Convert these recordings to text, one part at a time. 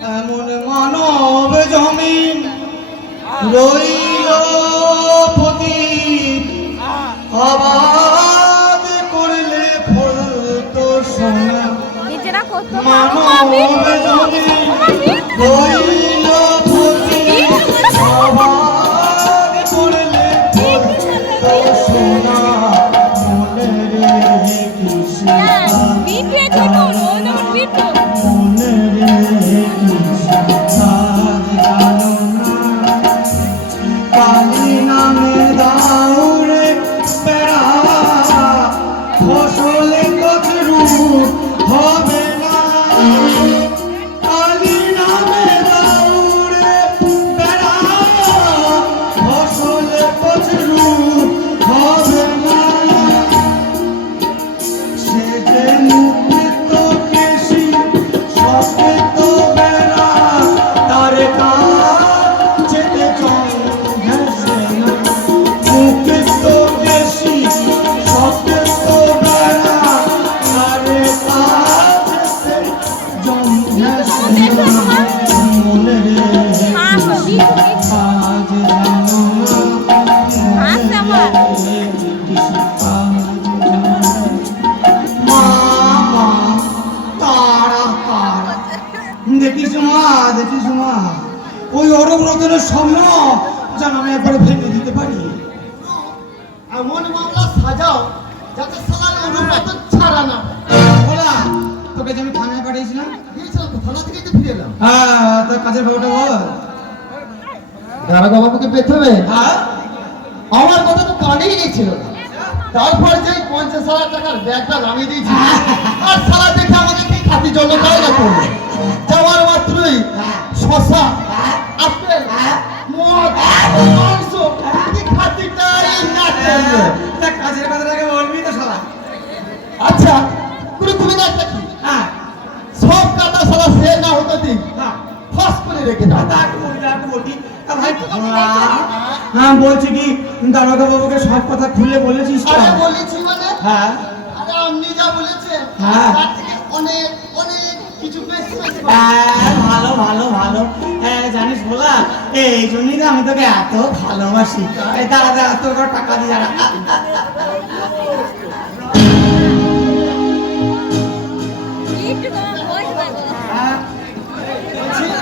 এমন মানব জমিন রইল পতি আবাদ করলে ফল তো সোনা মানব জমিন রইল পতি আবাদ করলে ফল তো সোনা মনে রে কৃষ্ণ মনে রে কালী নামে দাউরে বেড়া ফসলে কচরু হবে না কালী নামে দাউরে বেড়া ফসলে কচরু হবে না সে যে মুক্তি তো কেশি সবে তো বেড়া তার কাছেতে চল ঘেসে না মুক্তি তো কেশি সবে তো বেড়া তার কাছেতে জল ঘেসে না মনে রে আজ জানো না মনে দেখিস মা ওই অরব্রতের স্বপ্ন যেন আমি একবারে ভেঙে দিতে পারি এমন মামলা সাজাও যাতে সালার অনুব্রত ছাড়া না বলা তোকে যে আমি থানায় পাঠিয়েছিলাম দিয়েছিলাম তো থানা থেকে তো ফিরে এলাম হ্যাঁ তোর কাজের খবরটা বল দারোগা বাবুকে পেতে হবে হ্যাঁ আমার কথা তো কানেই নিচ্ছিল না তারপর যে 50,000 টাকার ব্যাগটা নামিয়ে দিয়েছি আর সালা দেখে আমাকে কি খাতি জন্য তাই না করলো যাওয়ার মাত্রই শশা আপেল মদ মাংস কি খাতিটাই না করলো তা কাজের কথাটাকে বলবি তো শালা আচ্ছা তুমি দেখতে কি হ্যাঁ সব কাটা সালা সে না হতো দিন হ্যাঁ ফাঁস করে রেখে দাও হ্যাঁ বলছি কি দারোগা বাবুকে সব কথা খুলে বলেছিস তো? আরে বলেছি মানে হ্যাঁ আরে আপনি যা বলেছেন হ্যাঁ। তার থেকে অনেক অনেক কিছু বেশি বেশি ভালো ভালো ভালো জানিস বলা এই জন্যই তো আমি তোকে এত ভালোবাসি দাঁড়া দাঁড়া তোর টাকা দিয়ে দাঁড়া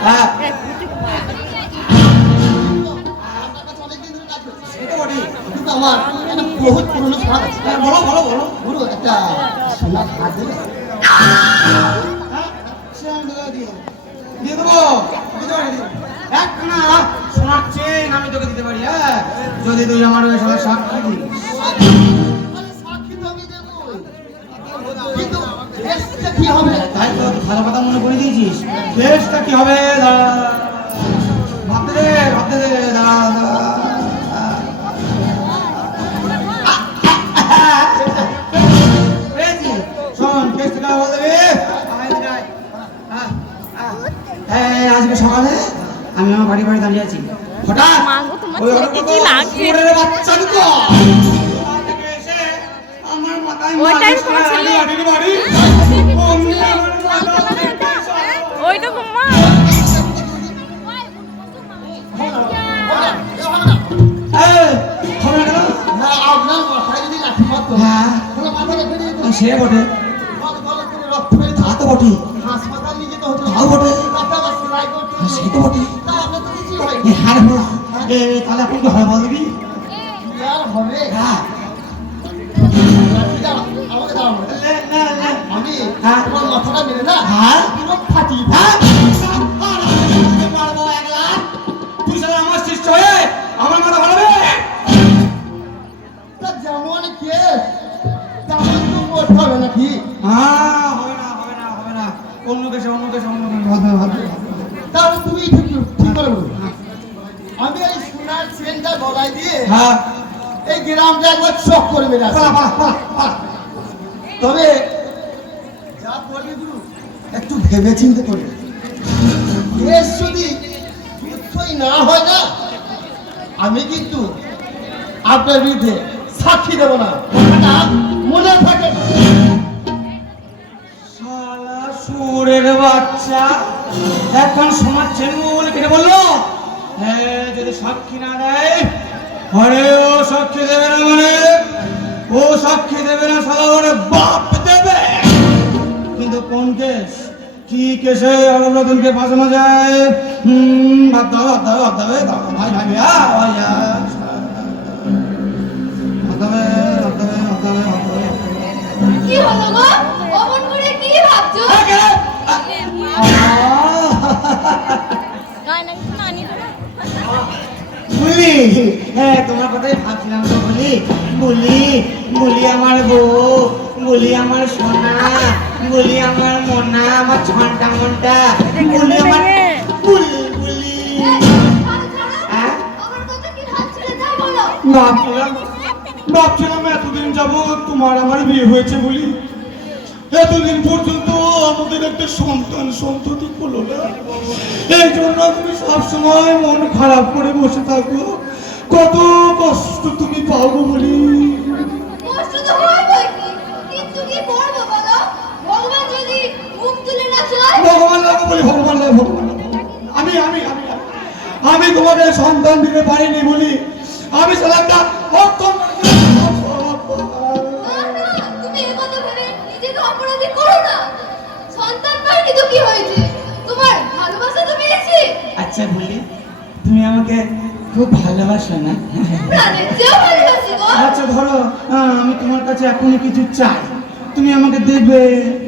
হ্যাঁ কিন্তু আমার একটা বহুত পুরনো শখ আছে বলো বলো বলো পুরো একটা সোনার হাত দেবে দিয়ে দেবো একখানা সোনার চেন আমি তোকে দিতে পারি হ্যাঁ যদি তুই আমার ওই সোনার সাক্ষী দিস সাক্ষী তো আমি দেবো কিন্তু কেসটা কি হবে তাই তো ভালো কথা মনে করে দিয়েছিস কেসটা কি হবে ভাবতে দে দাঁড়া আজকে সকালে আমি আমার বাড়ি দাঁড়িয়ে আছি হঠাৎ বাচ্চা দুটো আমার মাথায় না আপনার মাথায় যদি লাঠি মারতো হ্যাঁ তাহলে মাথা রেখে দিয়ে সে বটে রক্ত বেরিয়ে তা তো বটে হাসপাতাল নিয়ে যেতে হতো তাও বটে আপনার সেলাই করতে সে তো বটে তা আপনার তো কিছুই হয় হ্যাঁ বলা তাহলে এখন কি হয় বলবি আর হবে হ্যাঁ আমাকে দাঁড়াবো আমি হ্যাঁ। তোমার মাথাটা মেরে না হ্যাঁ। পুরো ফাটিয়ে হ্যাঁ পারবো 1 লাখ তুই সারা আমার শিষ্য হয়ে আমার মাথা ভালোবে তা যেমন কেস তেমন তো করতে হবে নাকি হ্যাঁ হবে না অন্য কেসে ভাববে তাহলে তুমি ঠিক করে বলো আমি এই সোনার চেনটা গলায় দিয়ে হ্যাঁ এই গ্রামটা একবার চক করে বেড়ে আসি তবে যা বলি গুরু একটু ভেবে চিন্তে করবে কেস যদি যুদ্ধই না হয় না আমি কিন্তু আপনার বিরুদ্ধে সাক্ষী দেব না কথাটা মনে থাকে শালা সুরের বাচ্চা এখন সমাজ চেনব বলে কেটে বললো হ্যাঁ যদি সাক্ষী না দেয় আরে ও সাক্ষী দেবে না মানে ও সাক্ষী দেবে না সালা ওরে বাপ দেবে কিন্তু কোন কেস কি কেসে আলোচনকে বাঁচানো যায় ভাত দাও ভাই ভাই কি হলো গো? অমন করে কি ভাবছো? বলি হ্যাঁ তোমার কথাই ভাবছিলাম তো বলি আমার বউ বলি আমার সোনা বলি আমার মোনা আমার ছন্টা মনটা বলি আমার বুলবুলি হ্যাঁ আমার কথা কি ভাবছিলে তা বলো। ভাবছিলাম এতদিন যাবত তোমার আমার বিয়ে হয়েছে বলি এতদিন পর্যন্ত আমাদের একটা সন্ততি হলো না এই জন্য তুমি সবসময় মন খারাপ করে বসে থাকো কত কষ্ট তুমি পাবো বলি কষ্ট তো হবেই কি, কিন্তু কি করবো বলো? ভগবান যদি মুখ তুলে না চায়, ভগবান লাগো বলি ভগবান লাগো আমি আমি আমি আমি তোমাকে সন্তান দিতে পারিনি বলি আমি সালামটা না, তুমি এই কথা ভেবে নিজেকে অপরাধী করো না। সন্তান পাইনি তো কি হয়েছে? তোমার ভালোবাসা তো পেয়েছি। আচ্ছা বলি তুমি আমাকে খুব ভালোবাসো না প্রাণের চেয়েও ভালোবাসি গো। আচ্ছা ধরো আমি তোমার কাছে এখনই কিছু চাই তুমি আমাকে দেবে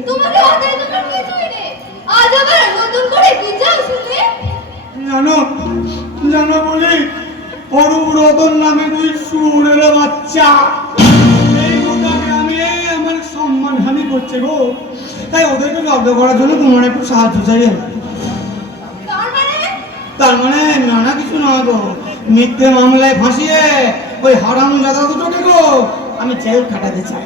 তোমাকে আদায় তোমার কিছুই নেই। আজ আবার নতুন করে কি চাও শুনে? জানো বলি অরূপ রতন নামে দুই সুরের বাচ্চা এই গোটা গ্রামে আমার সম্মানহানি করছে গো তাই ওদেরকে জব্দ করার জন্য তোমার একটু সাহায্য চাই তার মানে তার মানে নানা কিছু না গো মিথ্যে মামলায় ফাঁসিয়ে ওই হারাম জাদা দুটোকে গো আমি জেল খাটাতে চাই